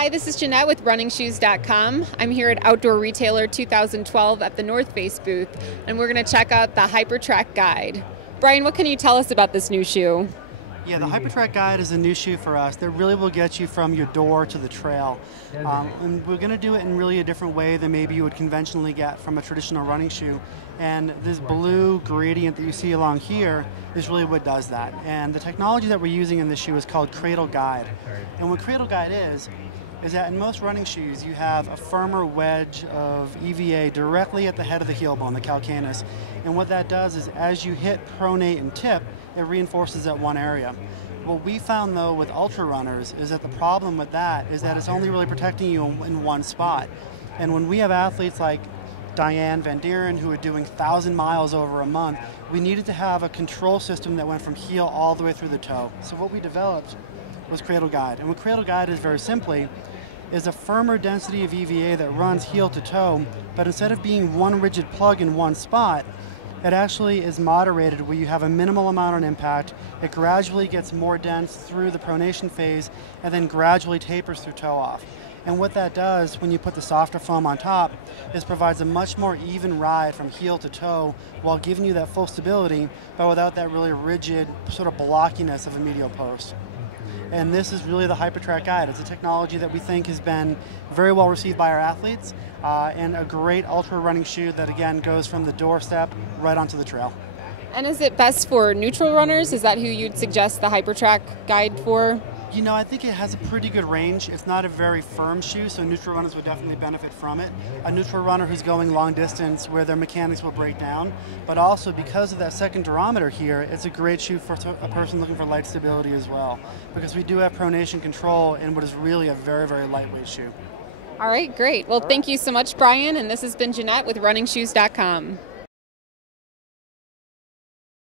Hi, this is Jeanette with RunningShoes.com. I'm here at Outdoor Retailer 2012 at the North Face booth, and we're going to check out the HyperTrack guide. Brian, what can you tell us about this new shoe? Yeah, the HyperTrack guide is a new shoe for us that really will get you from your door to the trail. And we're going to do it in really a different way than maybe you would conventionally get from a traditional running shoe. And this blue gradient that you see along here is really what does that. And the technology that we're using in this shoe is called Cradle Guide. And what Cradle Guide is that in most running shoes you have a firmer wedge of EVA directly at the head of the heel bone, the calcaneus. And what that does is as you hit pronate and tip, it reinforces that one area. What we found though with ultra runners is that the problem with that is that it's only really protecting you in one spot. And when we have athletes like Diane Van Dieren who are doing 1,000 miles over a month, we needed to have a control system that went from heel all the way through the toe. So what we developed was Cradle Guide. And what Cradle Guide is very simply is a firmer density of EVA that runs heel to toe, but instead of being one rigid plug in one spot, it actually is moderated where you have a minimal amount on impact. It gradually gets more dense through the pronation phase and then gradually tapers through toe off. And what that does when you put the softer foam on top is provides a much more even ride from heel to toe while giving you that full stability, but without that really rigid sort of blockiness of a medial post. And this is really the HyperTrack guide. It's a technology that we think has been very well received by our athletes and a great ultra running shoe that again goes from the doorstep right onto the trail. And is it best for neutral runners? Is that who you'd suggest the HyperTrack guide for? You know, I think it has a pretty good range. It's not a very firm shoe, so neutral runners would definitely benefit from it. A neutral runner who's going long distance where their mechanics will break down, but also because of that second durometer here, it's a great shoe for a person looking for light stability as well, because we do have pronation control in what is really a very, very lightweight shoe. All right, great. Well, thank you so much, Brian, and this has been Jeanette with RunningShoes.com.